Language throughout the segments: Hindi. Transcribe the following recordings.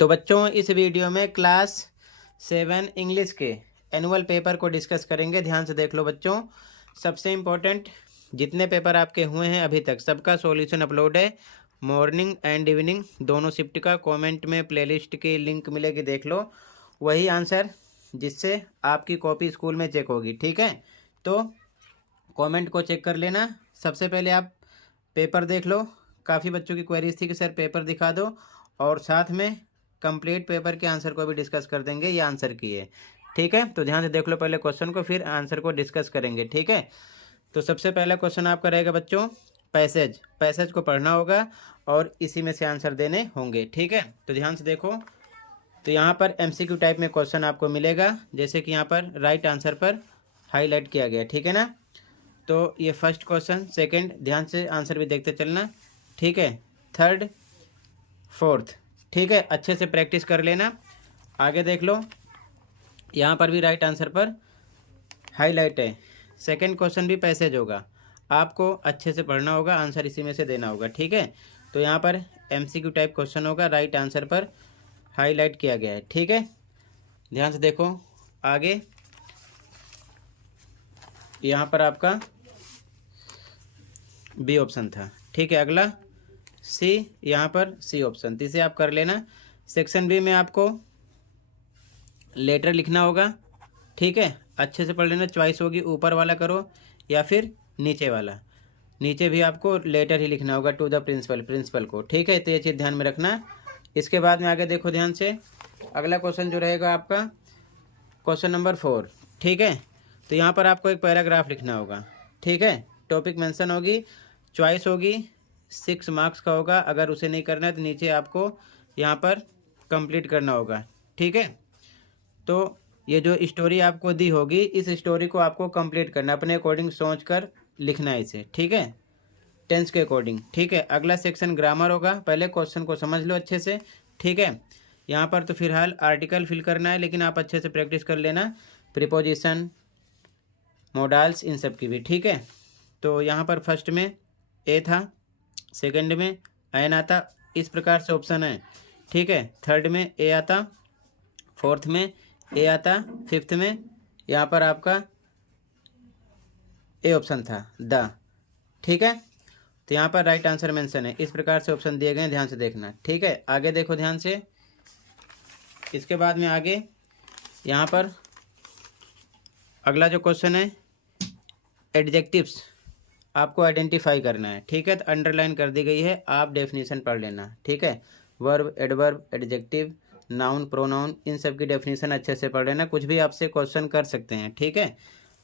तो बच्चों इस वीडियो में क्लास 7 इंग्लिश के एनुअल पेपर को डिस्कस करेंगे। ध्यान से देख लो बच्चों। सबसे इम्पोर्टेंट जितने पेपर आपके हुए हैं अभी तक सबका सॉल्यूशन अपलोड है, मॉर्निंग एंड इवनिंग दोनों शिफ्ट का। कमेंट में प्लेलिस्ट की लिंक मिलेगी, देख लो। वही आंसर जिससे आपकी कॉपी स्कूल में चेक होगी, ठीक है। तो कमेंट को चेक कर लेना। सबसे पहले आप पेपर देख लो। काफ़ी बच्चों की क्वेरीज थी कि सर पेपर दिखा दो, और साथ में कंप्लीट पेपर के आंसर को भी डिस्कस कर देंगे। ये आंसर की है, ठीक है। तो ध्यान से देख लो पहले क्वेश्चन को, फिर आंसर को डिस्कस करेंगे, ठीक है। तो सबसे पहला क्वेश्चन आपका रहेगा बच्चों पैसेज को पढ़ना होगा और इसी में से आंसर देने होंगे, ठीक है। तो ध्यान से देखो। तो यहाँ पर एमसीक्यू टाइप में क्वेश्चन आपको मिलेगा, जैसे कि यहाँ पर राइट आंसर पर हाईलाइट किया गया, ठीक है ना। तो ये फर्स्ट क्वेश्चन, सेकंड, ध्यान से आंसर भी देखते चलना, ठीक है। थर्ड, फोर्थ, ठीक है। अच्छे से प्रैक्टिस कर लेना। आगे देख लो, यहाँ पर भी राइट आंसर पर हाईलाइट है। सेकंड क्वेश्चन भी पैसेज होगा, आपको अच्छे से पढ़ना होगा, आंसर इसी में से देना होगा, ठीक है। तो यहाँ पर एमसीक्यू टाइप क्वेश्चन होगा, राइट आंसर पर हाईलाइट किया गया है, ठीक है। ध्यान से देखो आगे। यहाँ पर आपका बी ऑप्शन था, ठीक है। अगला सी, यहाँ पर सी ऑप्शन, तो इसे आप कर लेना। सेक्शन बी में आपको लेटर लिखना होगा, ठीक है। अच्छे से पढ़ लेना। चॉइस होगी ऊपर वाला करो या फिर नीचे वाला। नीचे भी आपको लेटर ही लिखना होगा, टू द प्रिंसिपल को, ठीक है। तो ये चीज़ ध्यान में रखना। इसके बाद में आगे देखो ध्यान से। अगला क्वेश्चन जो रहेगा आपका क्वेश्चन नंबर 4, ठीक है। तो यहाँ पर आपको एक पैराग्राफ लिखना होगा, ठीक है। टॉपिक मेंशन होगी, चॉइस होगी, 6 मार्क्स का होगा। अगर उसे नहीं करना है तो नीचे आपको यहाँ पर कंप्लीट करना होगा, ठीक है। तो ये जो स्टोरी आपको दी होगी, इस स्टोरी को आपको कंप्लीट करना, अपने अकॉर्डिंग सोच कर लिखना है इसे, ठीक है, टेंस के अकॉर्डिंग, ठीक है। अगला सेक्शन ग्रामर होगा। पहले क्वेश्चन को समझ लो अच्छे से, ठीक है। यहाँ पर तो फिलहाल आर्टिकल फिल करना है, लेकिन आप अच्छे से प्रैक्टिस कर लेना, प्रीपोजिशन, मोडाल्स, इन सब की भी, ठीक है। तो यहाँ पर फर्स्ट में ए था, सेकंड में एन आता, इस प्रकार से ऑप्शन है, ठीक है। थर्ड में ए आता, फोर्थ में ए आता, फिफ्थ में यहाँ पर आपका ए ऑप्शन था, द, ठीक है। तो यहाँ पर राइट आंसर मेंशन है। इस प्रकार से ऑप्शन दिए गए हैं, ध्यान से देखना, ठीक है। आगे देखो ध्यान से। इसके बाद में आगे यहाँ पर अगला जो क्वेश्चन है, एडजेक्टिव्स आपको आइडेंटिफाई करना है, ठीक है। तो अंडरलाइन कर दी गई है, आप डेफिनेशन पढ़ लेना, ठीक है। Verb, adverb, adjective, noun, pronoun, इन सब की डेफिनेशन अच्छे से पढ़ लेना। कुछ भी आपसे क्वेश्चन कर सकते हैं, ठीक है।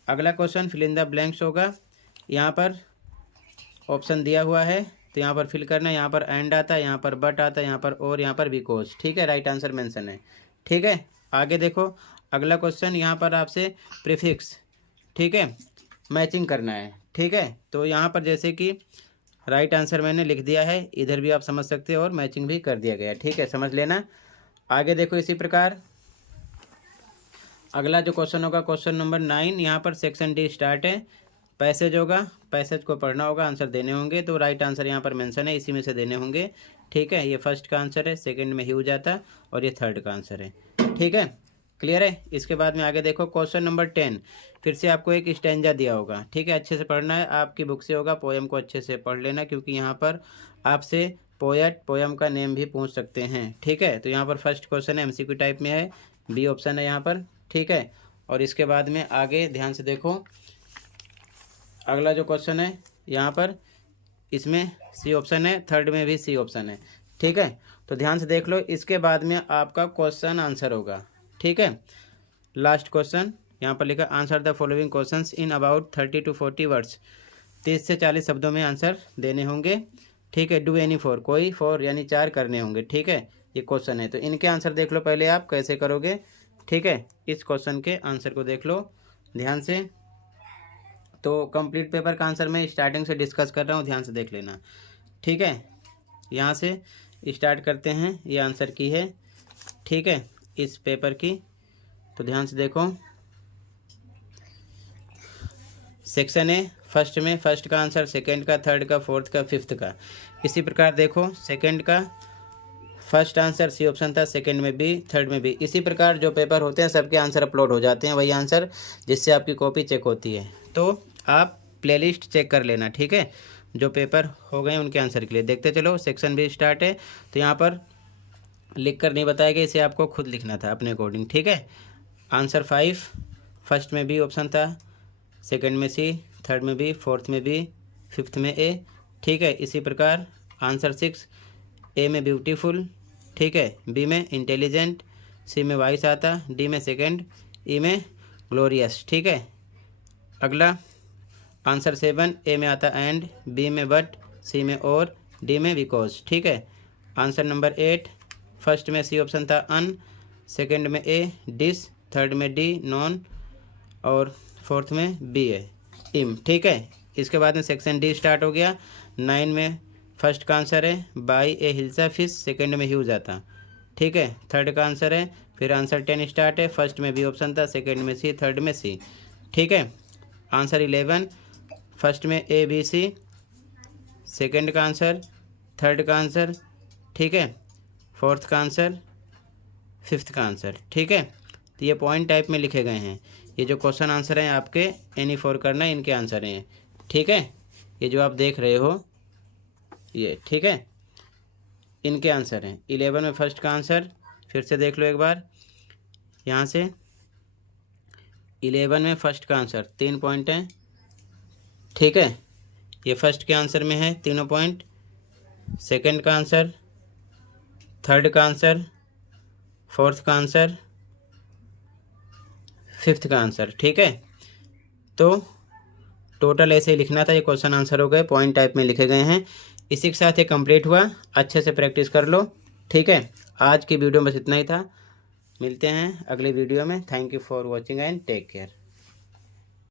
अगला question fill in the blanks होगा। यहाँ पर ऑप्शन दिया हुआ है, तो यहाँ पर फिल करना है। यहाँ पर एंड आता है, यहाँ पर बट आता है, यहाँ पर और, यहाँ पर बिकॉज, ठीक है। राइट आंसर मेंशन है, ठीक है। आगे देखो अगला क्वेश्चन, यहाँ पर आपसे प्रीफिक्स, ठीक है, मैचिंग करना है, ठीक है। तो यहाँ पर जैसे कि राइट आंसर मैंने लिख दिया है, इधर भी आप समझ सकते हो और मैचिंग भी कर दिया गया है, ठीक है, समझ लेना। आगे देखो इसी प्रकार अगला जो क्वेश्चन होगा क्वेश्चन नंबर 9, यहाँ पर सेक्शन डी स्टार्ट है। पैसेज होगा, पैसेज को पढ़ना होगा, आंसर देने होंगे। तो राइट आंसर यहाँ पर मेंशन है, इसी में से देने होंगे, ठीक है। ये फर्स्ट का आंसर है, सेकंड में ह्यूज आता और ये थर्ड का आंसर है, ठीक है। क्लियर है। इसके बाद में आगे देखो क्वेश्चन नंबर 10, फिर से आपको एक स्टैंजा दिया होगा, ठीक है। अच्छे से पढ़ना है, आपकी बुक से होगा। पोएम को अच्छे से पढ़ लेना, क्योंकि यहाँ पर आपसे पोएट, पोएम का नेम भी पूछ सकते हैं, ठीक है। तो यहाँ पर फर्स्ट क्वेश्चन है, एमसीक्यू टाइप में है, बी ऑप्शन है यहाँ पर, ठीक है। और इसके बाद में आगे ध्यान से देखो अगला जो क्वेश्चन है, यहाँ पर इसमें सी ऑप्शन है, थर्ड में भी सी ऑप्शन है, ठीक है। तो ध्यान से देख लो। इसके बाद में आपका क्वेश्चन आंसर होगा, ठीक है। लास्ट क्वेश्चन यहाँ पर लिखा, answer the following questions in about 30 to 40 words, 30 से 40 शब्दों में आंसर देने होंगे, ठीक है। डू एनी फोर, कोई फोर यानी 4 करने होंगे, ठीक है। ये क्वेश्चन है, तो इनके आंसर देख लो पहले आप कैसे करोगे, ठीक है। इस क्वेश्चन के आंसर को देख लो ध्यान से। तो कंप्लीट पेपर का आंसर मैं स्टार्टिंग से डिस्कस कर रहा हूँ, ध्यान से देख लेना, ठीक है। यहाँ से स्टार्ट करते हैं, ये आंसर की है, ठीक है, इस पेपर की। तो ध्यान से देखो, सेक्शन ए, फर्स्ट में फर्स्ट का आंसर, सेकंड का, थर्ड का, फोर्थ का, फिफ्थ का। इसी प्रकार देखो सेकंड का, फर्स्ट आंसर सी ऑप्शन था, सेकंड में बी, थर्ड में बी। इसी प्रकार जो पेपर होते हैं सबके आंसर अपलोड हो जाते हैं, वही आंसर जिससे आपकी कॉपी चेक होती है। तो आप प्लेलिस्ट चेक कर लेना, ठीक है। जो पेपर हो गए उनके आंसर के लिए देखते चलो। सेक्शन बी स्टार्ट है, तो यहाँ पर लिख कर नहीं बताया गया, इसे आपको खुद लिखना था अपने अकॉर्डिंग, ठीक है। आंसर 5 फर्स्ट में बी ऑप्शन था, सेकंड में सी, थर्ड में बी, फोर्थ में बी, फिफ्थ में ए, ठीक है। इसी प्रकार आंसर 6 ए में ब्यूटीफुल, ठीक है, बी में इंटेलिजेंट, सी में वाइस आता, डी में सेकंड, ई में ग्लोरियस, ठीक है। अगला आंसर 7 ए में आता एंड, बी में बट, सी में और, डी में बिकॉज, ठीक है। आंसर नंबर 8 फर्स्ट में सी ऑप्शन था अन, सेकंड में ए डिस, थर्ड में डी नॉन और फोर्थ में बी है इम, ठीक है। इसके बाद में सेक्शन डी स्टार्ट हो गया। 9 में फर्स्ट का आंसर है by A hilsa fish, second में ह्यूज आता, ठीक है। थर्ड का आंसर है, फिर आंसर 10 स्टार्ट है, फर्स्ट में बी ऑप्शन था, सेकंड में सी, थर्ड में सी, ठीक है। आंसर 11 फर्स्ट में ए बी सी, सेकंड का आंसर, थर्ड का आंसर, ठीक है, फोर्थ का आंसर, फिफ्थ का आंसर, ठीक है। तो ये पॉइंट टाइप में लिखे गए हैं। ये जो क्वेश्चन आंसर हैं आपके एनी फोर करना, इनके आंसर हैं, ठीक है। ये जो आप देख रहे हो ये, ठीक है, इनके आंसर हैं। 11 में फर्स्ट का आंसर फिर से देख लो एक बार यहाँ से। 11 में फर्स्ट का आंसर 3 पॉइंट हैं, ठीक है। ये फर्स्ट के आंसर में है तीनों पॉइंट, सेकंड का आंसर, थर्ड का आंसर, फोर्थ का आंसर, फिफ्थ का आंसर, ठीक है। तो टोटल ऐसे ही लिखना था। ये क्वेश्चन आंसर हो गए, पॉइंट टाइप में लिखे गए हैं। इसी के साथ ये कंप्लीट हुआ, अच्छे से प्रैक्टिस कर लो, ठीक है। आज की वीडियो में बस इतना ही था, मिलते हैं अगले वीडियो में। Thank you for watching and take care.